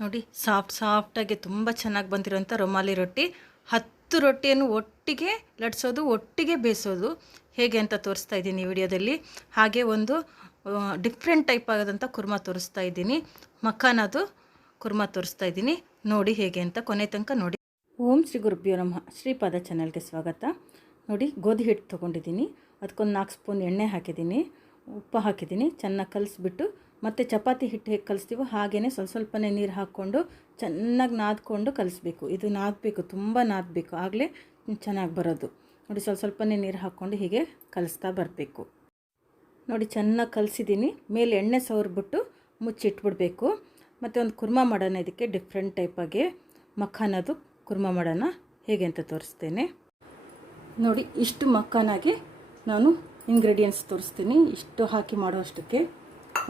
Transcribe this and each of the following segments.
ನೋಡಿ, ಸಾಫ್ಟ್ ಸಾಫ್ಟಾಗಿ ತುಂಬ ಚೆನ್ನಾಗಿ ಬಂದಿರೋಂಥ ರೊಮಾಲಿ ರೊಟ್ಟಿ. ಹತ್ತು ರೊಟ್ಟಿಯನ್ನು ಒಟ್ಟಿಗೆ ಲಟ್ಸೋದು, ಒಟ್ಟಿಗೆ ಬೇಯಿಸೋದು ಹೇಗೆ ಅಂತ ತೋರಿಸ್ತಾ ಇದ್ದೀನಿ ಈ ವಿಡಿಯೋದಲ್ಲಿ. ಹಾಗೆ ಒಂದು ಡಿಫ್ರೆಂಟ್ ಟೈಪ್ ಆಗೋದಂಥ ಕುರ್ಮಾ ತೋರಿಸ್ತಾ ಇದ್ದೀನಿ. ಮಖಾನದು ಕುರ್ಮಾ ತೋರಿಸ್ತಾ ಇದ್ದೀನಿ. ನೋಡಿ ಹೇಗೆ ಅಂತ ಕೊನೆ ತನಕ ನೋಡಿ. ಓಂ ಶ್ರೀ ಗುರುಭ್ಯೋ ನಮಃ. ಶ್ರೀಪಾದ ಚಾನಲ್ಗೆ ಸ್ವಾಗತ. ನೋಡಿ, ಗೋಧಿ ಹಿಟ್ಟು ತೊಗೊಂಡಿದ್ದೀನಿ. ಅದಕ್ಕೊಂದು ನಾಲ್ಕು ಸ್ಪೂನ್ ಎಣ್ಣೆ ಹಾಕಿದ್ದೀನಿ. ಉಪ್ಪು ಹಾಕಿದ್ದೀನಿ. ಚೆನ್ನಾಗಿ ಕಲಿಸ್ಬಿಟ್ಟು ಮತ್ತು ಚಪಾತಿ ಹಿಟ್ಟು ಹೇಗೆ ಕಲಿಸ್ತೀವೋ ಹಾಗೆಯೇ ಸ್ವಲ್ಪ ಸ್ವಲ್ಪನೇ ನೀರು ಹಾಕ್ಕೊಂಡು ಚೆನ್ನಾಗಿ ನಾದ್ಕೊಂಡು ಕಲಿಸ್ಬೇಕು. ಇದು ನಾದಬೇಕು, ತುಂಬ ನಾದಬೇಕು. ಆಗಲೇ ಚೆನ್ನಾಗಿ ಬರೋದು. ನೋಡಿ ಸ್ವಲ್ಪ ಸ್ವಲ್ಪನೇ ನೀರು ಹಾಕ್ಕೊಂಡು ಹೀಗೆ ಕಲಿಸ್ತಾ ಬರಬೇಕು. ನೋಡಿ ಚೆನ್ನಾಗಿ ಕಲಿಸಿದ್ದೀನಿ ಮೇಲೆ ಎಣ್ಣೆ ಸವರ್ಬಿಟ್ಟು ಮುಚ್ಚಿಟ್ಬಿಡ್ಬೇಕು. ಮತ್ತು ಒಂದು ಕುರ್ಮ ಮಾಡೋಣ ಇದಕ್ಕೆ ಡಿಫ್ರೆಂಟ್ ಟೈಪಾಗಿ ಮಖಾನದು ಕುರ್ಮ ಮಾಡೋಣ. ಹೇಗೆ ಅಂತ ತೋರಿಸ್ತೇನೆ. ನೋಡಿ ಇಷ್ಟು ಮಖಾನಾಗಿ ನಾನು ಇಂಗ್ರೀಡಿಯೆಂಟ್ಸ್ ತೋರಿಸ್ತೀನಿ. ಇಷ್ಟು ಹಾಕಿ ಮಾಡುವಷ್ಟಕ್ಕೆ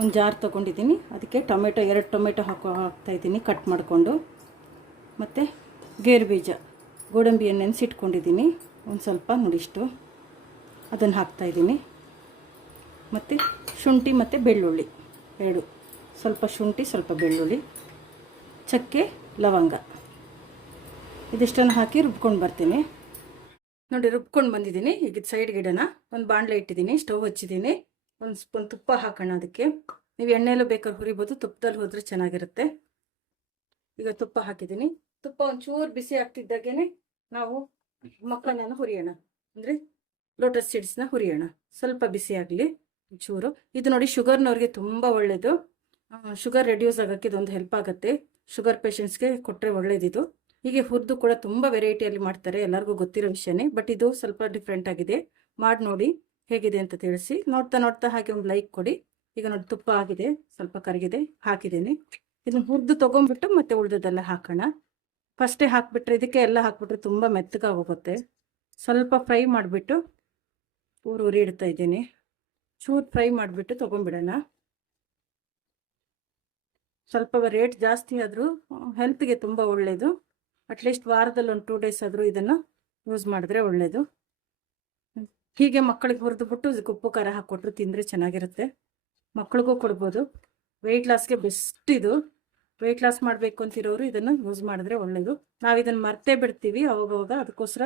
ಒಂದು ಜಾರ್ ತೊಗೊಂಡಿದ್ದೀನಿ. ಅದಕ್ಕೆ ಟೊಮೆಟೊ, ಎರಡು ಟೊಮೆಟೊ ಹಾಕೋ ಹಾಕ್ತಾಯಿದ್ದೀನಿ ಕಟ್ ಮಾಡಿಕೊಂಡು. ಮತ್ತು ಗೇರು ಬೀಜ ಗೋಡಂಬಿಯನ್ನು ನೆನೆಸಿಟ್ಕೊಂಡಿದ್ದೀನಿ ಒಂದು ಸ್ವಲ್ಪ ನುಡಿಷ್ಟು ಅದನ್ನು ಹಾಕ್ತಾಯಿದ್ದೀನಿ ಮತ್ತು ಶುಂಠಿ ಮತ್ತು ಬೆಳ್ಳುಳ್ಳಿ ಎರಡು. ಸ್ವಲ್ಪ ಶುಂಠಿ, ಸ್ವಲ್ಪ ಬೆಳ್ಳುಳ್ಳಿ. ಚಕ್ಕೆ, ಲವಂಗ. ಇದಿಷ್ಟನ್ನು ಹಾಕಿ ರುಬ್ಕೊಂಡು ಬರ್ತೀನಿ. ನೋಡಿ, ರುಬ್ಕೊಂಡು ಬಂದಿದ್ದೀನಿ. ಈಗ ಸೈಡ್ ಗಿಡನ. ಒಂದು ಬಾಣಲೆ ಇಟ್ಟಿದ್ದೀನಿ, ಸ್ಟವ್ ಹಚ್ಚಿದ್ದೀನಿ. ಒಂದು ಸ್ಪೂನ್ ತುಪ್ಪ ಹಾಕೋಣ ಅದಕ್ಕೆ. ನೀವು ಎಣ್ಣೆಲ್ಲೂ ಬೇಕಾದ್ರೆ ಹುರಿಬೋದು, ತುಪ್ಪದಲ್ಲಿ ಹೋದರೆ ಚೆನ್ನಾಗಿರುತ್ತೆ. ಈಗ ತುಪ್ಪ ಹಾಕಿದ್ದೀನಿ. ತುಪ್ಪ ಒಂಚೂರು ಬಿಸಿ ಆಗ್ತಿದ್ದಾಗೇನೆ ನಾವು ಮಕ್ಕಳನ್ನ ಹುರಿಯೋಣ. ಅಂದರೆ ಲೋಟಸ್ ಸೀಡ್ಸ್ನ ಹುರಿಯೋಣ. ಸ್ವಲ್ಪ ಬಿಸಿ ಆಗಲಿ ಚೂರು ಇದು ನೋಡಿ ಶುಗರ್ನವ್ರಿಗೆ ತುಂಬ ಒಳ್ಳೆಯದು ಶುಗರ್ ರೆಡ್ಯೂಸ್ ಆಗೋಕ್ಕೆ ಇದೊಂದು ಹೆಲ್ಪ್ ಆಗುತ್ತೆ. ಶುಗರ್ ಪೇಷಂಟ್ಸ್ಗೆ ಕೊಟ್ಟರೆ ಒಳ್ಳೇದಿದು. ಹೀಗೆ ಹುರಿದು ಕೂಡ ತುಂಬ ವೆರೈಟಿಯಲ್ಲಿ ಮಾಡ್ತಾರೆ. ಎಲ್ಲರಿಗೂ ಗೊತ್ತಿರೋ ವಿಷಯನೇ. ಬಟ್ ಇದು ಸ್ವಲ್ಪ ಡಿಫ್ರೆಂಟ್ ಆಗಿದೆ. ಮಾಡಿ ನೋಡಿ ಹೇಗಿದೆ ಅಂತ ತಿಳಿಸಿ. ನೋಡ್ತಾ ನೋಡ್ತಾ ಹಾಗೆ ಒಂದು ಲೈಕ್ ಕೊಡಿ. ಈಗ ನೋಡಿ ತುಪ್ಪ ಆಗಿದೆ. ಸ್ವಲ್ಪ ಕರಗಿದೆ. ಹಾಕಿದ್ದೀನಿ. ಇದನ್ನು ಹುರಿದು ತೊಗೊಂಡ್ಬಿಟ್ಟು ಮತ್ತೆ ಉಳಿದದೆಲ್ಲ ಹಾಕೋಣ. ಫಸ್ಟೇ ಹಾಕ್ಬಿಟ್ರೆ ಇದಕ್ಕೆ ಎಲ್ಲ ಹಾಕ್ಬಿಟ್ರೆ ತುಂಬ ಮೆತ್ತಗಾಗಿ ಹೋಗುತ್ತೆ ಸ್ವಲ್ಪ ಫ್ರೈ ಮಾಡಿಬಿಟ್ಟು ಊರು ಉರಿ ಇಡ್ತಾ ಇದ್ದೀನಿ. ಚೂರು ಫ್ರೈ ಮಾಡಿಬಿಟ್ಟು ತೊಗೊಂಡ್ಬಿಡೋಣ. ಸ್ವಲ್ಪ ರೇಟ್ ಜಾಸ್ತಿ ಆದರೂ ಹೆಲ್ತ್ಗೆ ತುಂಬ ಒಳ್ಳೆಯದು ಅಟ್ಲೀಸ್ಟ್ ವಾರದಲ್ಲಿ ಒಂದು ಟೂ ಡೇಸ್ ಆದರೂ ಇದನ್ನು ಯೂಸ್ ಮಾಡಿದ್ರೆ ಒಳ್ಳೆಯದು ಹೀಗೆ ಮಕ್ಕಳಿಗೆ ಹುರಿದುಬಿಟ್ಟು ಇದಕ್ಕೆ ಉಪ್ಪು, ಖಾರ ಹಾಕ್ಕೊಟ್ರು ತಿಂದರೆ ಚೆನ್ನಾಗಿರುತ್ತೆ. ಮಕ್ಕಳಿಗೂ ಕೊಡ್ಬೋದು. ವೆಯ್ಟ್ ಲಾಸ್ಗೆ ಬೆಸ್ಟ್ ಇದು. ವೆಯ್ಟ್ ಲಾಸ್ ಮಾಡಬೇಕು ಅಂತಿರೋರು ಇದನ್ನು ಯೂಸ್ ಮಾಡಿದ್ರೆ ಒಳ್ಳೆಯದು ನಾವು ಇದನ್ನು ಮರ್ತೇ ಬಿಡ್ತೀವಿ ಅವಾಗವಾಗ. ಅದಕ್ಕೋಸ್ಕರ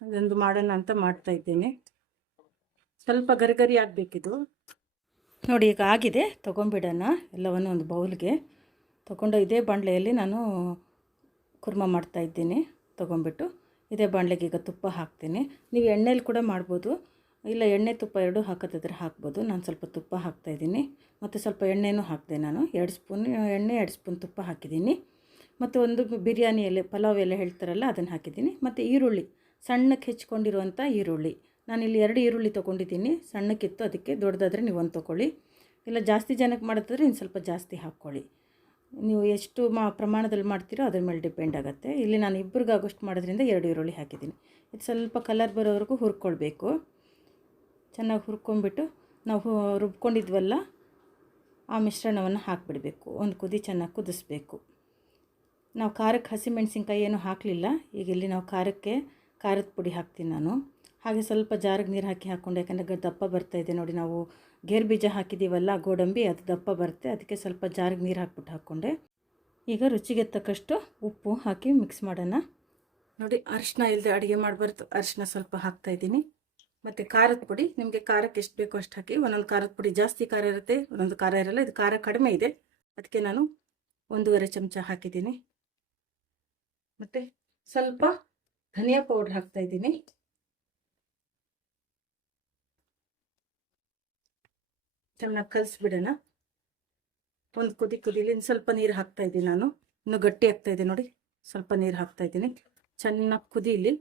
ಅದೊಂದು ಮಾಡೋಣ ಅಂತ ಮಾಡ್ತಾ ಇದ್ದೇನೆ. ಸ್ವಲ್ಪ ಗರಿಗರಿ ಆಗಬೇಕಿದು. ನೋಡಿ, ಈಗ ಆಗಿದೆ. ತೊಗೊಂಬಿಡೋಣ ಎಲ್ಲವನ್ನು ಒಂದು ಬೌಲ್ಗೆ. ತೊಗೊಂಡು ಇದೇ ಬಾಣಲೆಯಲ್ಲಿ ನಾನು ಕುರ್ಮ ಮಾಡ್ತಾ ಇದ್ದೀನಿ. ತೊಗೊಂಬಿಟ್ಟು ಇದೇ ಬಾಣಲೆಗೆ ಈಗ ತುಪ್ಪ ಹಾಕ್ತೀನಿ. ನೀವು ಎಣ್ಣೆಲಿ ಕೂಡ ಮಾಡ್ಬೋದು. ಇಲ್ಲ ಎಣ್ಣೆ ತುಪ್ಪ ಎರಡೂ ಹಾಕೋದಿದ್ರೆ ಹಾಕ್ಬೋದು. ನಾನು ಸ್ವಲ್ಪ ತುಪ್ಪ ಹಾಕ್ತಾಯಿದ್ದೀನಿ ಮತ್ತು ಸ್ವಲ್ಪ ಎಣ್ಣೆನೂ ಹಾಕಿದೆ ನಾನು. ಎರಡು ಸ್ಪೂನ್, ಎಣ್ಣೆ ಎರಡು ಸ್ಪೂನ್ ತುಪ್ಪ ಹಾಕಿದ್ದೀನಿ. ಮತ್ತು ಒಂದು ಬಿರಿಯಾನಿ ಎಲೆ, ಪಲಾವ್ ಎಲೆ ಹೇಳ್ತಾರಲ್ಲ, ಅದನ್ನು ಹಾಕಿದ್ದೀನಿ. ಮತ್ತು ಈರುಳ್ಳಿ, ಸಣ್ಣಕ್ಕೆ ಹೆಚ್ಕೊಂಡಿರುವಂಥ ಈರುಳ್ಳಿ. ನಾನಿಲ್ಲಿ ಎರಡು ಈರುಳ್ಳಿ ತೊಗೊಂಡಿದ್ದೀನಿ. ಸಣ್ಣಕ್ಕಿತ್ತು, ಅದಕ್ಕೆ ದೊಡ್ಡದಾದರೆ ನೀವು ಒಂದು ತೊಗೊಳ್ಳಿ. ಇಲ್ಲ ಜಾಸ್ತಿ ಜನಕ್ಕೆ ಮಾಡೋದಾದ್ರೆ ಇನ್ನು ಸ್ವಲ್ಪ ಜಾಸ್ತಿ ಹಾಕ್ಕೊಳ್ಳಿ. ನೀವು ಎಷ್ಟು ಮಾ ಪ್ರಮಾಣದಲ್ಲಿ ಮಾಡ್ತೀರೋ ಅದ್ರ ಮೇಲೆ ಡಿಪೆಂಡ್ ಆಗುತ್ತೆ. ಇಲ್ಲಿ ನಾನು ಇಬ್ಬರಿಗಾಗೋಷ್ಟು ಮಾಡೋದ್ರಿಂದ ಎರಡು ಈರುಳ್ಳಿ ಹಾಕಿದ್ದೀನಿ. ಇದು ಸ್ವಲ್ಪ ಕಲರ್ ಬರೋವರೆಗೂ ಹುರ್ಕೊಳ್ಬೇಕು. ಚೆನ್ನಾಗಿ ಹುರ್ಕೊಂಡ್ಬಿಟ್ಟು ನಾವು ರುಬ್ಕೊಂಡಿದ್ವಲ್ಲ, ಆ ಮಿಶ್ರಣವನ್ನು ಹಾಕಿಬಿಡಬೇಕು. ಒಂದು ಕುದಿ ಚೆನ್ನಾಗಿ ಕುದಿಸ್ಬೇಕು. ನಾವು ಖಾರಕ್ಕೆ ಹಸಿಮೆಣ್ಸಿನ್ಕಾಯಿ ಏನೂ ಹಾಕಲಿಲ್ಲ. ಈಗ ಇಲ್ಲಿ ನಾವು ಖಾರಕ್ಕೆ ಖಾರದ ಪುಡಿ ಹಾಕ್ತೀನಿ ನಾನು. ಹಾಗೆ ಸ್ವಲ್ಪ ಜಾರಿಗೆ ನೀರು ಹಾಕಿ ಹಾಕ್ಕೊಂಡು, ಯಾಕಂದರೆ ದಪ್ಪ ಬರ್ತಾಯಿದೆ ನೋಡಿ ನಾವು ಗೇರು ಬೀಜ ಹಾಕಿದ್ದೀವಲ್ಲ, ಗೋಡಂಬಿ ಅದು ದಪ್ಪ ಬರುತ್ತೆ, ಅದಕ್ಕೆ ಸ್ವಲ್ಪ ಜಾರಿಗೆ ನೀರು ಹಾಕ್ಬಿಟ್ಟು ಹಾಕ್ಕೊಂಡೆ. ಈಗ ರುಚಿಗೆ ತಕ್ಕಷ್ಟು ಉಪ್ಪು ಹಾಕಿ ಮಿಕ್ಸ್ ಮಾಡೋಣ. ನೋಡಿ, ಅರಿಶಿನ ಇಲ್ಲದೆ ಅಡುಗೆ ಮಾಡಬಾರ್ದು. ಅರಿಶಿನ ಸ್ವಲ್ಪ ಹಾಕ್ತಾಯಿದ್ದೀನಿ ಮತ್ತು ಖಾರದ ಪುಡಿ, ನಿಮಗೆ ಖಾರಕ್ಕೆ ಎಷ್ಟು ಬೇಕೋ ಅಷ್ಟು ಹಾಕಿ. ಒಂದೊಂದು ಖಾರದ ಪುಡಿ ಜಾಸ್ತಿ ಖಾರ ಇರುತ್ತೆ, ಒಂದೊಂದು ಖಾರ ಇರಲ್ಲ, ಇದು ಖಾರ ಕಡಿಮೆ ಇದೆ. ಅದಕ್ಕೆ ನಾನು ಒಂದೂವರೆ ಚಮಚ ಹಾಕಿದ್ದೀನಿ. ಮತ್ತು ಸ್ವಲ್ಪ ಧನಿಯಾ ಪೌಡ್ರ್ ಹಾಕ್ತಾಯಿದ್ದೀನಿ ಚೆನ್ನಾಗಿ ಕಲಿಸ್ಬಿಡೋಣ. ಒಂದು ಕುದಿ ಕುದಿಲಿ ಸ್ವಲ್ಪ ನೀರು ಹಾಕ್ತಾ ಇದ್ದೀನಿ ನಾನು. ಇನ್ನು ಗಟ್ಟಿ ಆಗ್ತಾ ಇದೆ ನೋಡಿ. ಸ್ವಲ್ಪ ನೀರು ಹಾಕ್ತಾ ಇದ್ದೀನಿ. ಚೆನ್ನಾಗಿ ಕುದೀಲಿ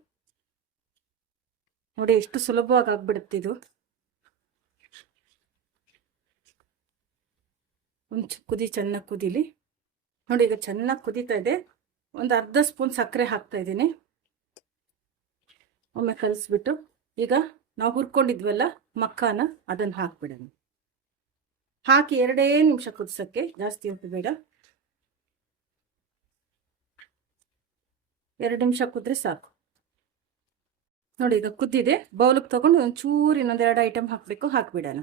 ನೋಡಿ ಎಷ್ಟು ಸುಲಭವಾಗಿ ಆಗ್ಬಿಡುತ್ತೆ ಇದು. ಒಂದು ಕುದಿ ಚೆನ್ನಾಗಿ ಕುದೀಲಿ. ನೋಡಿ ಈಗ ಚೆನ್ನಾಗಿ ಕುದೀತಾ ಇದೆ. ಒಂದು ಅರ್ಧ ಸ್ಪೂನ್ ಸಕ್ಕರೆ ಹಾಕ್ತಾ ಇದ್ದೀನಿ. ಒಮ್ಮೆ ಕಲಿಸ್ಬಿಟ್ಟು ಈಗ ನಾವು ಹುರ್ಕೊಂಡಿದ್ವಲ್ಲ ಮಕ್ಕಾನ ಅದನ್ನು ಹಾಕ್ಬಿಡೋಣ. ಹಾಕಿ ಎರಡೇ ನಿಮಿಷ ಕುದಿಸೋಕ್ಕೆ. ಜಾಸ್ತಿ ಹೊತ್ತು ಬೇಡ. ಎರಡು ನಿಮಿಷ ಕುದ್ರೆ ಸಾಕು. ನೋಡಿ ಈಗ ಕುದ್ದಿದೆ. ಬೌಲಿಗೆ ತೊಗೊಂಡು ಒಂದು ಚೂರು ಇನ್ನೊಂದೆರಡು ಐಟಮ್ ಹಾಕಬೇಕು. ಹಾಕಿಬಿಡೋಣ.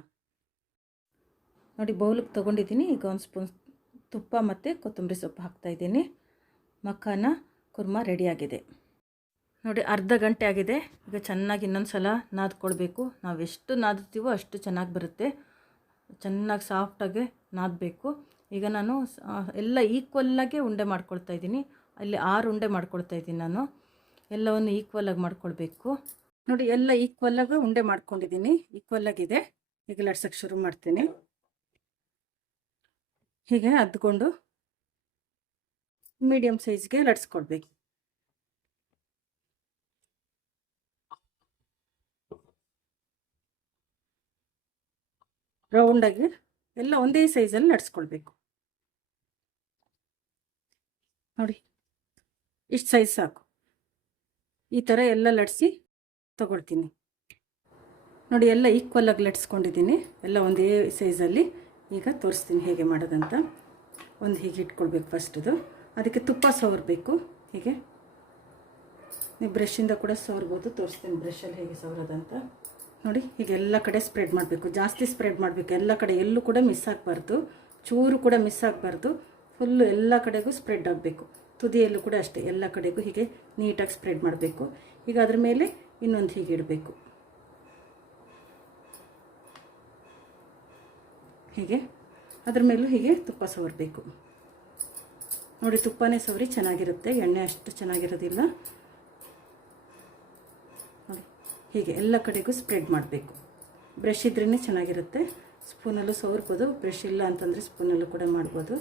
ನೋಡಿ, ಬೌಲಿಗೆ ತೊಗೊಂಡಿದ್ದೀನಿ. ಈಗ ಒಂದು ಸ್ಪೂನ್ ತುಪ್ಪ ಮತ್ತು ಕೊತ್ತಂಬರಿ ಸೊಪ್ಪು ಹಾಕ್ತಾಯಿದ್ದೀನಿ ಮಖಾನ, ಕುರ್ಮ ರೆಡಿಯಾಗಿದೆ ನೋಡಿ, ಅರ್ಧ ಗಂಟೆ ಆಗಿದೆ. ಈಗ ಚೆನ್ನಾಗಿ ಇನ್ನೊಂದು ಸಲ ನಾದ್ಕೊಳ್ಬೇಕು. ನಾವು ಎಷ್ಟು ನಾದುತ್ತೀವೋ ಅಷ್ಟು ಚೆನ್ನಾಗಿ ಬರುತ್ತೆ. ಚೆನ್ನಾಗಿ ಸಾಫ್ಟಾಗಿ ನಾದಬೇಕು. ಈಗ ನಾನು ಎಲ್ಲ ಈಕ್ವಲ್ಲಾಗೆ ಉಂಡೆ ಮಾಡ್ಕೊಳ್ತಾ ಇದ್ದೀನಿ. ಅಲ್ಲಿ ಆರು ಉಂಡೆ ಮಾಡ್ಕೊಳ್ತಾ ಇದ್ದೀನಿ ನಾನು. ಎಲ್ಲವನ್ನು ಈಕ್ವಲಾಗಿ ಮಾಡ್ಕೊಳ್ಬೇಕು. ನೋಡಿ, ಎಲ್ಲ ಈಕ್ವಲ್ಲಾಗಿ ಉಂಡೆ ಮಾಡ್ಕೊಂಡಿದ್ದೀನಿ. ಈಕ್ವಲ್ಲಾಗಿದೆ ಈಗ ಲಡ್ಸೋಕ್ಕೆ ಶುರು ಮಾಡ್ತೀನಿ. ಹೀಗೆ ಅದ್ಕೊಂಡು ಮೀಡಿಯಮ್ ಸೈಜ್ಗೆ ಲಡ್ಸ್ಕೊಳ್ಬೇಕು ರೌಂಡಾಗಿ ಎಲ್ಲ ಒಂದೇ ಸೈಜಲ್ಲಿ ನಡೆಸ್ಕೊಳ್ಬೇಕು. ನೋಡಿ, ಇಷ್ಟು ಸೈಜ್ ಸಾಕು. ಈ ಥರ ಎಲ್ಲ ಲಟ್ಸಿ ತಗೊಳ್ತೀನಿ. ನೋಡಿ, ಎಲ್ಲ ಈಕ್ವಲಾಗಿ ಲಟ್ಸ್ಕೊಂಡಿದ್ದೀನಿ ಎಲ್ಲ ಒಂದೇ ಸೈಜಲ್ಲಿ ಈಗ ತೋರಿಸ್ತೀನಿ ಹೇಗೆ ಮಾಡೋದಂತ. ಒಂದು ಹೀಗೆ ಇಟ್ಕೊಳ್ಬೇಕು ಫಸ್ಟದು ಅದಕ್ಕೆ ತುಪ್ಪ ಸವರಬೇಕು. ಹೀಗೆ. ನೀವು ಬ್ರಷಿಂದ ಕೂಡ ಸವರ್ಬೋದು. ತೋರಿಸ್ತೀನಿ ಬ್ರಷಲ್ಲಿ ಹೇಗೆ ಸವರೋದಂತ. ನೋಡಿ, ಈಗ ಎಲ್ಲ ಕಡೆ ಸ್ಪ್ರೆಡ್ ಮಾಡಬೇಕು. ಜಾಸ್ತಿ ಸ್ಪ್ರೆಡ್ ಮಾಡಬೇಕು. ಎಲ್ಲ ಕಡೆ ಎಲ್ಲೂ ಕೂಡ ಮಿಸ್ ಆಗಬಾರ್ದು. ಚೂರು ಕೂಡ ಮಿಸ್ ಆಗಬಾರ್ದು. ಫುಲ್ಲು ಎಲ್ಲ ಕಡೆಗೂ ಸ್ಪ್ರೆಡ್ ಆಗಬೇಕು. ತುದಿಯಲ್ಲೂ ಕೂಡ ಅಷ್ಟೇ. ಎಲ್ಲ ಕಡೆಗೂ ಹೀಗೆ ನೀಟಾಗಿ ಸ್ಪ್ರೆಡ್ ಮಾಡಬೇಕು. ಈಗ ಅದ್ರ ಮೇಲೆ ಇನ್ನೊಂದು ಹೀಗೆ ಇಡಬೇಕು. ಹೀಗೆ. ಅದ್ರ ಮೇಲೂ ಹೀಗೆ ತುಪ್ಪ ಸವರಬೇಕು. ನೋಡಿ, ತುಪ್ಪನೇ ಸವರಿ ಚೆನ್ನಾಗಿರುತ್ತೆ. ಎಣ್ಣೆ ಅಷ್ಟು ಚೆನ್ನಾಗಿರೋದಿಲ್ಲ. ಹೀಗೆ ಎಲ್ಲ ಕಡೆಗೂ ಸ್ಪ್ರೆಡ್ ಮಾಡಬೇಕು. ಬ್ರಷ್ ಇದ್ರೇ ಚೆನ್ನಾಗಿರುತ್ತೆ. ಸ್ಪೂನಲ್ಲೂ ಸವರ್ಬೋದು ಬ್ರಷ್ ಇಲ್ಲ ಅಂತಂದರೆ ಸ್ಪೂನಲ್ಲೂ ಕೂಡ ಮಾಡ್ಬೋದು.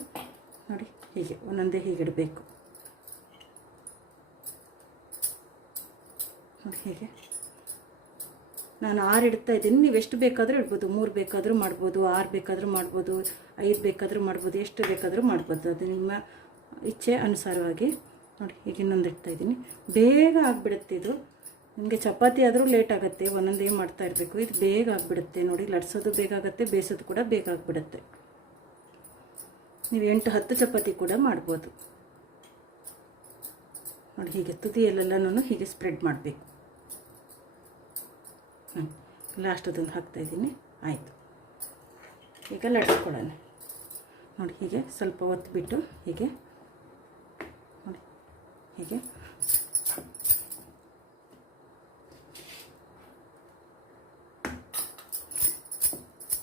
ನೋಡಿ, ಹೀಗೆ, ಒಂದೊಂದೇ ಹೀಗೆ ಇಡಬೇಕು. ನೋಡಿ, ಹೀಗೆ. ನಾನು ಆರು ಇಡ್ತಾ ಇದ್ದೀನಿ. ನೀವು ಎಷ್ಟು ಬೇಕಾದರೂ ಇಡ್ಬೋದು. ಮೂರು ಬೇಕಾದರೂ ಮಾಡ್ಬೋದು, ಆರು ಬೇಕಾದರೂ ಮಾಡ್ಬೋದು, ಐದು ಬೇಕಾದರೂ ಮಾಡ್ಬೋದು, ಎಷ್ಟು ಬೇಕಾದರೂ ಮಾಡ್ಬೋದು. ಅದು ನಿಮ್ಮ ಇಚ್ಛೆ ಅನುಸಾರವಾಗಿ. ನೋಡಿ ಈಗ ಇನ್ನೊಂದು ಇಡ್ತಾ ಇದ್ದೀನಿ. ಬೇಗ ಆಗಿಬಿಡುತ್ತೆ ಇದು. ನಿಮಗೆ ಚಪಾತಿ ಆದರೂ ಲೇಟ್ ಆಗುತ್ತೆ, ಒಂದೊಂದೇ ಮಾಡ್ತಾ ಇರಬೇಕು, ಇದು ಬೇಗ ಆಗಿಬಿಡುತ್ತೆ ನೋಡಿ ಲಟ್ಸೋದು ಬೇಗ ಆಗುತ್ತೆ, ಬೇಯಿಸೋದು ಕೂಡ ಬೇಗ ಆಗಿಬಿಡುತ್ತೆ. ನೀವು ಎಂಟು ಹತ್ತು ಚಪಾತಿ ಕೂಡ ಮಾಡ್ಬೋದು. ನೋಡಿ, ಹೀಗೆ ತುದಿಯಲ್ಲೆಲ್ಲನೂ ಹೀಗೆ ಸ್ಪ್ರೆಡ್ ಮಾಡಬೇಕು. ಹ್ಞೂ ಲಾಸ್ಟ್ ಅದೊಂದು ಹಾಕ್ತಾಯಿದ್ದೀನಿ ಆಯಿತು. ಈಗ ಲಟ್ಸ್ಕೊಳ್ಳೋಣ ನೋಡಿ, ಹೀಗೆ ಸ್ವಲ್ಪ ಒತ್ತಿಬಿಟ್ಟು ಹೀಗೆ, ನೋಡಿ, ಹೀಗೆ.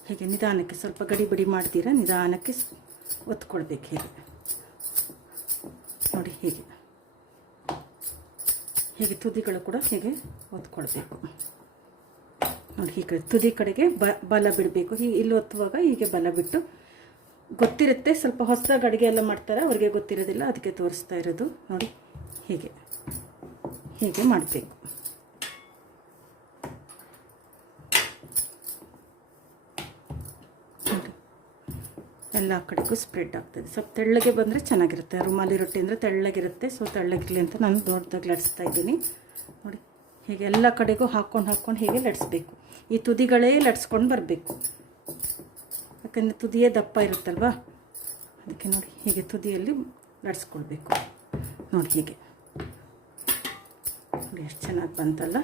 ಹೀಗೆ ನಿಧಾನಕ್ಕೆ ಸ್ವಲ್ಪ ಗಡಿ ಬಡಿ ಮಾಡ್ತೀರಾ, ನಿಧಾನಕ್ಕೆ ಒತ್ಕೊಳ್ಬೇಕು ಹೀಗೆ. ನೋಡಿ ಹೀಗೆ. ಹೀಗೆ ತುದಿಗಳು ಕೂಡ ಹೀಗೆ ಒತ್ಕೊಳ್ಬೇಕು. ನೋಡಿ ಹೀಗೆ ತುದಿ ಕಡೆಗೆ ಬ, ಬಲ ಬಿಡಬೇಕು. ಹೀಗೆ ಇಲ್ಲಿ ಒತ್ತುವಾಗ ಹೀಗೆ ಬಲ ಬಿಟ್ಟು ಗೊತ್ತಿರುತ್ತೆ ಸ್ವಲ್ಪ ಹೊಸದಾಗಿ ಅಡುಗೆ ಎಲ್ಲ ಮಾಡ್ತಾರೆ, ಅವ್ರಿಗೆ ಗೊತ್ತಿರೋದಿಲ್ಲ, ಅದಕ್ಕೆ ತೋರಿಸ್ತಾ ಇರೋದು. ನೋಡಿ ಹೀಗೆ. ಹೀಗೆ ಮಾಡಬೇಕು ನೋಡಿ ಎಲ್ಲ ಕಡೆಗೂ ಸ್ಪ್ರೆಡ್ ಆಗ್ತದೆ. ಸ್ವಲ್ಪ ತೆಳ್ಳಗೆ ಬಂದರೆ ಚೆನ್ನಾಗಿರುತ್ತೆ. ರುಮಾಲಿ ರೊಟ್ಟಿ ಅಂದರೆ ತೆಳ್ಳಗಿರುತ್ತೆ. ಸೊ ತೆಳ್ಳಗಿರಲಿ ಅಂತ ನಾನು ದೊಡ್ಡದಾಗಿ ಲಟ್ಸ್ತಾ ಇದ್ದೀನಿ. ನೋಡಿ, ಹೀಗೆ ಎಲ್ಲ ಕಡೆಗೂ ಹಾಕ್ಕೊಂಡು ಹಾಕ್ಕೊಂಡು ಹೀಗೆ ಲಟ್ಸ್ಬೇಕು. ಈ ತುದಿಗಳೇ ಲಟ್ಸ್ಕೊಂಡು ಬರಬೇಕು. ಯಾಕಂದರೆ ತುದಿಯೇ ದಪ್ಪ ಇರುತ್ತಲ್ವಾ? ಅದಕ್ಕೆ ನೋಡಿ, ಹೀಗೆ ತುದಿಯಲ್ಲಿ ಲಟ್ಸ್ಕೊಳ್ಬೇಕು. ನೋಡಿ, ಹೀಗೆ. ನೋಡಿ, ಎಷ್ಟು ಚೆನ್ನಾಗಿ ಬಂತಲ್ಲ?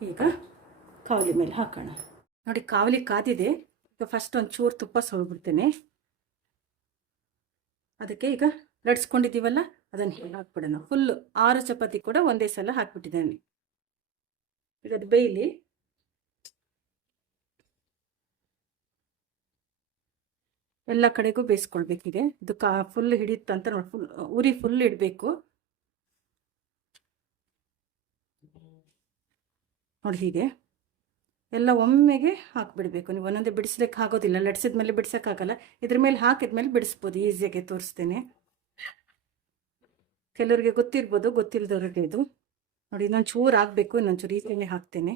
ಈಗ ಕಾವಲಿ ಮೇಲೆ ಹಾಕೋಣ. ನೋಡಿ, ಕಾವಲಿ ಕಾದಿದೆ. ಈಗ ಫಸ್ಟ್ ಒಂದು ಚೂರು ತುಪ್ಪ ಸೋಳ್ಬಿಡ್ತೇನೆ ಅದಕ್ಕೆ ಈಗ ಲಡ್ಸ್ಕೊಂಡಿದ್ದೀವಲ್ಲ ಅದನ್ನು ಹಾಕ್ಬಿಡೋಣ. ಫುಲ್ಲು ಆರು ಚಪಾತಿ ಕೂಡ ಒಂದೇ ಸಲ ಹಾಕ್ಬಿಟ್ಟಿದ್ದೇನೆ. ಈಗ ಅದು ಬೇಯಲಿ. ಎಲ್ಲ ಕಡೆಗೂ ಬೇಯಿಸ್ಕೊಳ್ಬೇಕಿದೆ. ಇದು ಕಾ ಫುಲ್ ಹಿಡಿಯುತ್ತಂತ ನೋಡಿ ಫುಲ್ ಉರಿ ಫುಲ್ ಇಡಬೇಕು. ನೋಡಿ ಹೀಗೆ. ಎಲ್ಲ ಒಮ್ಮೆಗೆ ಹಾಕಿಬಿಡಬೇಕು. ನೀವು ಒಂದೊಂದೇ ಬಿಡಿಸ್ಲಿಕ್ಕೆ ಆಗೋದಿಲ್ಲ. ಲಟ್ಸಿದ ಮೇಲೆ ಬಿಡ್ಸೋಕ್ಕಾಗಲ್ಲ. ಇದ್ರ ಮೇಲೆ ಹಾಕಿದ ಮೇಲೆ ಬಿಡಿಸ್ಬೋದು. ಈಸಿಯಾಗಿ ತೋರಿಸ್ತೇನೆ. ಕೆಲವರಿಗೆ ಗೊತ್ತಿರ್ಬೋದು. ಗೊತ್ತಿಲ್ಲದವ್ರಿಗೆ ಇದು. ನೋಡಿ, ಇನ್ನೊಂದು ಚೂರು ಆಗಬೇಕು. ಇನ್ನೊಂದು ಚೂರು ಈಸಿಯಾಗಿ ಹಾಕ್ತೇನೆ.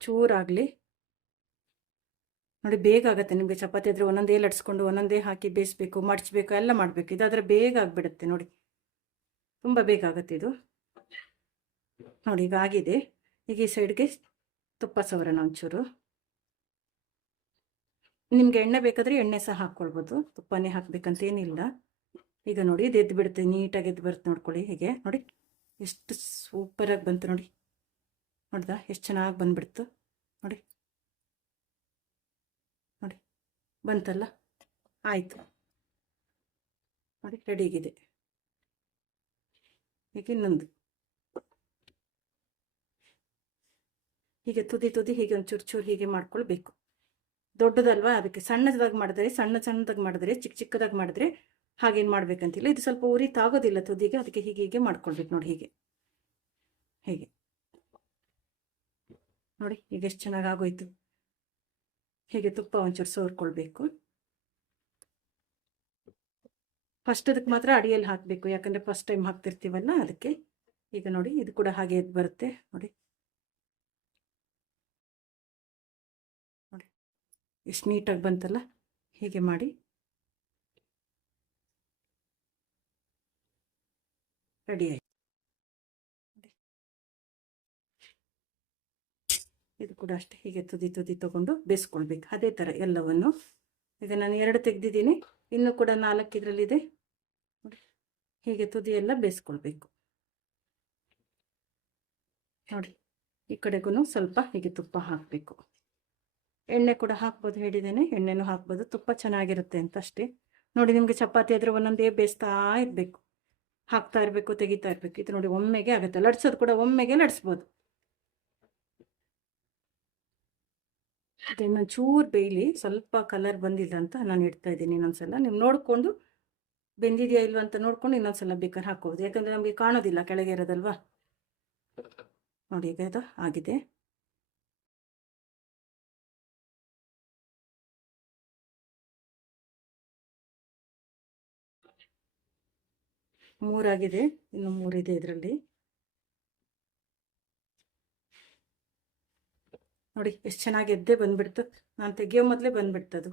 ಚೂರಾಗಲಿ ನೋಡಿ, ಬೇಗ ಆಗುತ್ತೆ. ನಿಮಗೆ ಚಪಾತಿ ಆದರೆ ಒಂದೊಂದೇ ಲಟ್ಸ್ಕೊಂಡು ಒಂದೊಂದೇ ಹಾಕಿ ಬೇಯಿಸ್ಬೇಕು, ಮಡಚಬೇಕು, ಎಲ್ಲ ಮಾಡಬೇಕು. ಇದಾದರೆ ಬೇಗ ಆಗಿಬಿಡುತ್ತೆ. ನೋಡಿ. ತುಂಬ ಬೇಗ ಆಗುತ್ತೆ ಇದು. ನೋಡಿ, ಈಗ ಆಗಿದೆ. ಈಗ ಈ ಸೈಡ್ಗೆ ತುಪ್ಪ ಸವರೋಣ ಒಂಚೂರು. ನಿಮಗೆ ಎಣ್ಣೆ ಬೇಕಾದರೆ ಎಣ್ಣೆ ಸಹ ಹಾಕ್ಕೊಳ್ಬೋದು. ತುಪ್ಪನೇ ಹಾಕ್ಬೇಕಂತ ಏನಿಲ್ಲ. ಈಗ ನೋಡಿ, ಇದು ಎದ್ದು ಬಿಡುತ್ತೆ. ನೀಟಾಗಿ ಎದ್ದು ಬರುತ್ತೆ ನೋಡ್ಕೊಳ್ಳಿ ಹೀಗೆ. ನೋಡಿ, ಎಷ್ಟು ಸೂಪರಾಗಿ ಬಂತು ನೋಡಿ. ನೋಡ್ದಾ, ಎಷ್ಟು ಚೆನ್ನಾಗಿ ಬಂದ್ಬಿಡ್ತು. ನೋಡಿ. ನೋಡಿ, ಬಂತಲ್ಲ? ಆಯಿತು. ನೋಡಿ ರೆಡಿಯಾಗಿದೆ ಈಗ ಇನ್ನೊಂದು. ಹೀಗೆ ತುದಿ ತುದಿ ಹೀಗೆ ಒಂದು ಚೂರು ಚೂರು ಹೀಗೆ ಮಾಡ್ಕೊಳ್ಬೇಕು. ದೊಡ್ಡದಲ್ವಾ? ಅದಕ್ಕೆ ಸಣ್ಣದಾಗಿ ಮಾಡಿದ್ರೆ, ಸಣ್ಣ ಸಣ್ಣದಾಗಿ ಮಾಡಿದ್ರೆ ಚಿಕ್ಕ ಚಿಕ್ಕದಾಗಿ ಮಾಡಿದ್ರೆ ಹಾಗೇನು ಮಾಡ್ಬೇಕಂತಿಲ್ಲ. ಇದು ಸ್ವಲ್ಪ ಉರಿ ತಾಗೋದಿಲ್ಲ ತುದಿಗೆ, ಅದಕ್ಕೆ ಹೀಗೆ ಹೀಗೆ ಮಾಡ್ಕೊಳ್ಬೇಕು ನೋಡಿ ಹೀಗೆ. ಹೀಗೆ. ನೋಡಿ ಈಗ ಎಷ್ಟು ಚೆನ್ನಾಗಿ ಆಗೋಯ್ತು ಹೀಗೆ ತುಪ್ಪ ಒಂಚೂರು ಸೋರ್ಕೊಳ್ಬೇಕು. ಫಸ್ಟ್ ಅದಕ್ಕೆ ಮಾತ್ರ ಅಡಿಯಲ್ಲಿ ಹಾಕಬೇಕು. ಯಾಕಂದರೆ ಫಸ್ಟ್ ಟೈಮ್ ಹಾಕ್ತಿರ್ತೀವಲ್ಲ, ಅದಕ್ಕೆ ಈಗ ನೋಡಿ ಇದು ಕೂಡ ಹಾಗೆ ಬರುತ್ತೆ. ನೋಡಿ. ಎಷ್ಟು ನೀಟಾಗಿ ಬಂತಲ್ಲ, ಹೀಗೆ ಮಾಡಿ. ರೆಡಿ ಆಯ್ತು. ಇದು ಕೂಡ ಅಷ್ಟೇ, ಹೀಗೆ ತುದಿ ತುದಿ ತಗೊಂಡು ಬೇಯಿಸ್ಕೊಳ್ಬೇಕು. ಅದೇ ಥರ ಎಲ್ಲವನ್ನು. ಈಗ ನಾನು ಎರಡು ತೆಗೆದಿದ್ದೀನಿ, ಇನ್ನೂ ಕೂಡ ನಾಲ್ಕು ಇದರಲ್ಲಿದೆ. ನೋಡಿ ಹೀಗೆ ತುದಿ ಎಲ್ಲ ಬೇಯಿಸ್ಕೊಳ್ಬೇಕು. ನೋಡಿ, ಈ ಕಡೆಗೂ ಸ್ವಲ್ಪ ಹೀಗೆ ತುಪ್ಪ ಹಾಕಬೇಕು. ಎಣ್ಣೆ ಕೂಡ ಹಾಕ್ಬೋದು ಹೇಳಿದ್ದೇನೆ. ಎಣ್ಣೆನೂ ಹಾಕ್ಬೋದು. ತುಪ್ಪ ಚೆನ್ನಾಗಿರುತ್ತೆ ಅಂತ ಅಷ್ಟೇ ನೋಡಿ, ನಿಮಗೆ ಚಪಾತಿ ಆದರೆ ಒಂದೊಂದೇ ಬೇಯಿಸ್ತಾ ಇರಬೇಕು. ಹಾಕ್ತಾ ಇರಬೇಕು, ತೆಗಿತಾ ಇರಬೇಕು. ಇದು ನೋಡಿ ಒಮ್ಮೆಗೆ ಆಗುತ್ತೆ. ಲಡ್ಸೋದು ಕೂಡ ಒಮ್ಮೆಗೆ ಲಡ್ಸ್ಬೋದು. ಅದೇ ಚೂರು ಬೇಯಲಿ. ಸ್ವಲ್ಪ ಕಲರ್ ಬಂದಿಲ್ಲ ಅಂತ ನಾನು ಇಡ್ತಾ ಇದ್ದೀನಿ ಇನ್ನೊಂದ್ಸಲ. ನೀವು ನೋಡಿಕೊಂಡು ಬೆಂದಿದೆಯಾ ಇಲ್ವಾ ಅಂತ ನೋಡ್ಕೊಂಡು ಇನ್ನೊಂದ್ಸಲ ಬೇಕಾದ್ರೆ ಹಾಕೋದು ಯಾಕಂದರೆ ನಮಗೆ ಕಾಣೋದಿಲ್ಲ, ಕೆಳಗೆ ಇರೋದಲ್ವಾ? ನೋಡಿ, ಈಗ ಇದು ಆಗಿದೆ. ಮೂರಾಗಿದೆ. ಇನ್ನು ಮೂರಿದೆ ಇದರಲ್ಲಿ. ನೋಡಿ, ಎಷ್ಟು ಚೆನ್ನಾಗಿ ಎದ್ದೆ ಬಂದ್ಬಿಡ್ತು. ನಾನು ತೆಗಿಯೋ ಮೊದಲೇ ಬಂದ್ಬಿಡ್ತದು.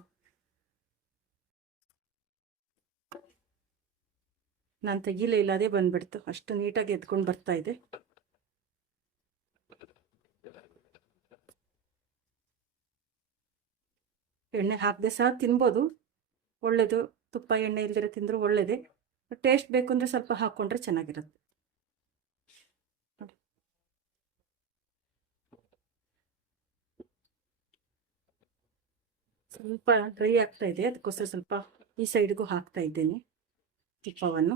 ನಾನು ತೆಗೀಲೇ ಇಲ್ಲ ಅದೇ ಬಂದ್ಬಿಡ್ತು. ಅಷ್ಟು ನೀಟಾಗಿ ಎದ್ಕೊಂಡು ಬರ್ತಾ ಇದೆ. ಎಣ್ಣೆ ಹಾಕದೆ ಸಹ ತಿನ್ಬೋದು. ಒಳ್ಳೇದು. ತುಪ್ಪ ಎಣ್ಣೆ ಇಲ್ದಿರ ತಿಂದರೂ ಒಳ್ಳೆಯದೇ ಟೇಸ್ಟ್ ಬೇಕು ಅಂದರೆ ಸ್ವಲ್ಪ ಹಾಕ್ಕೊಂಡ್ರೆ ಚೆನ್ನಾಗಿರುತ್ತೆ. ಸ್ವಲ್ಪ ಡ್ರೈ ಆಗ್ತಾ ಇದೆ, ಅದಕ್ಕೋಸ್ಕರ ಸ್ವಲ್ಪ ಈ ಸೈಡ್ಗೂ ಹಾಕ್ತಾ ಇದ್ದೇನೆ ತುಪ್ಪವನ್ನು.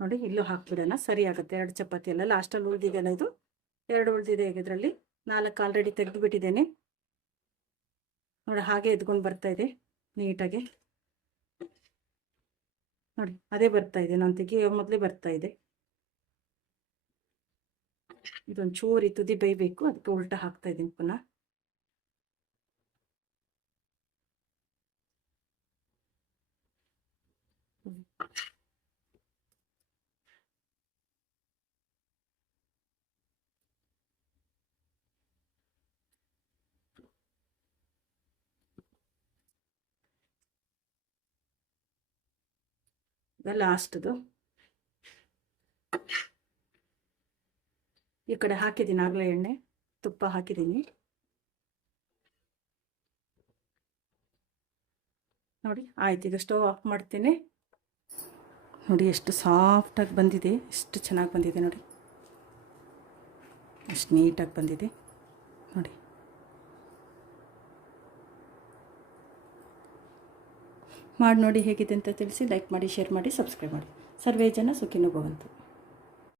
ನೋಡಿ, ಇಲ್ಲೂ ಹಾಕ್ಬಿಡೋಣ, ಸರಿ ಆಗುತ್ತೆ. ಎರಡು ಚಪಾತಿ ಎಲ್ಲ ಲಾಸ್ಟಲ್ಲಿ ಉಳಿದಿದೆಯಲ್ಲ ಇದು ಎರಡು ಉಳಿದಿದೆ ಇದರಲ್ಲಿ ನಾಲ್ಕು ಆಲ್ರೆಡಿ ತೆಗೆದು ಬಿಟ್ಟಿದ್ದೇನೆ ನೋಡಿ, ಹಾಗೆ ಎದ್ಕೊಂಡು ಬರ್ತಾ ಇದೆ, ನೀಟಾಗಿ. ನೋಡಿ, ಅದೇ ಬರ್ತಾ ಇದೆ, ನಾನು ತೆಗಿಯೋ ಮೊದಲೇ ಬರ್ತಾ ಇದೆ. ಇದೊಂದು ಚೂರಿ ತುದಿ ಬೇಯಬೇಕು, ಅದಕ್ಕೆ ಉಲ್ಟಾ ಹಾಕ್ತಾ ಇದ್ದೀನಿ ಪುನಃ. ಲಾಸ್ಟ್ದು. ಈ ಕಡೆ ಹಾಕಿದ್ದೀನಿ ಆಗಲೇ ಎಣ್ಣೆ, ತುಪ್ಪ ಹಾಕಿದ್ದೀನಿ. ನೋಡಿ, ಆಯ್ತು, ಈಗ ಸ್ಟವ್ ಆಫ್ ಮಾಡ್ತೀನಿ. ನೋಡಿ, ಎಷ್ಟು ಸಾಫ್ಟಾಗಿ ಬಂದಿದೆ, ಎಷ್ಟು ಚೆನ್ನಾಗಿ ಬಂದಿದೆ ನೋಡಿ. ಎಷ್ಟು ನೀಟಾಗಿ ಬಂದಿದೆ. ನೋಡಿ. ಮಾಡಿ ನೋಡಿ ಹೇಗಿದೆ ಅಂತ ತಿಳಿಸಿ ಲೈಕ್ ಮಾಡಿ ಶೇರ್ ಮಾಡಿ ಸಬ್ಸ್ಕ್ರೈಬ್ ಮಾಡಿ. ಸರ್ವೇ ಜನ ಸುಖಿನೋ ಭವಂತು.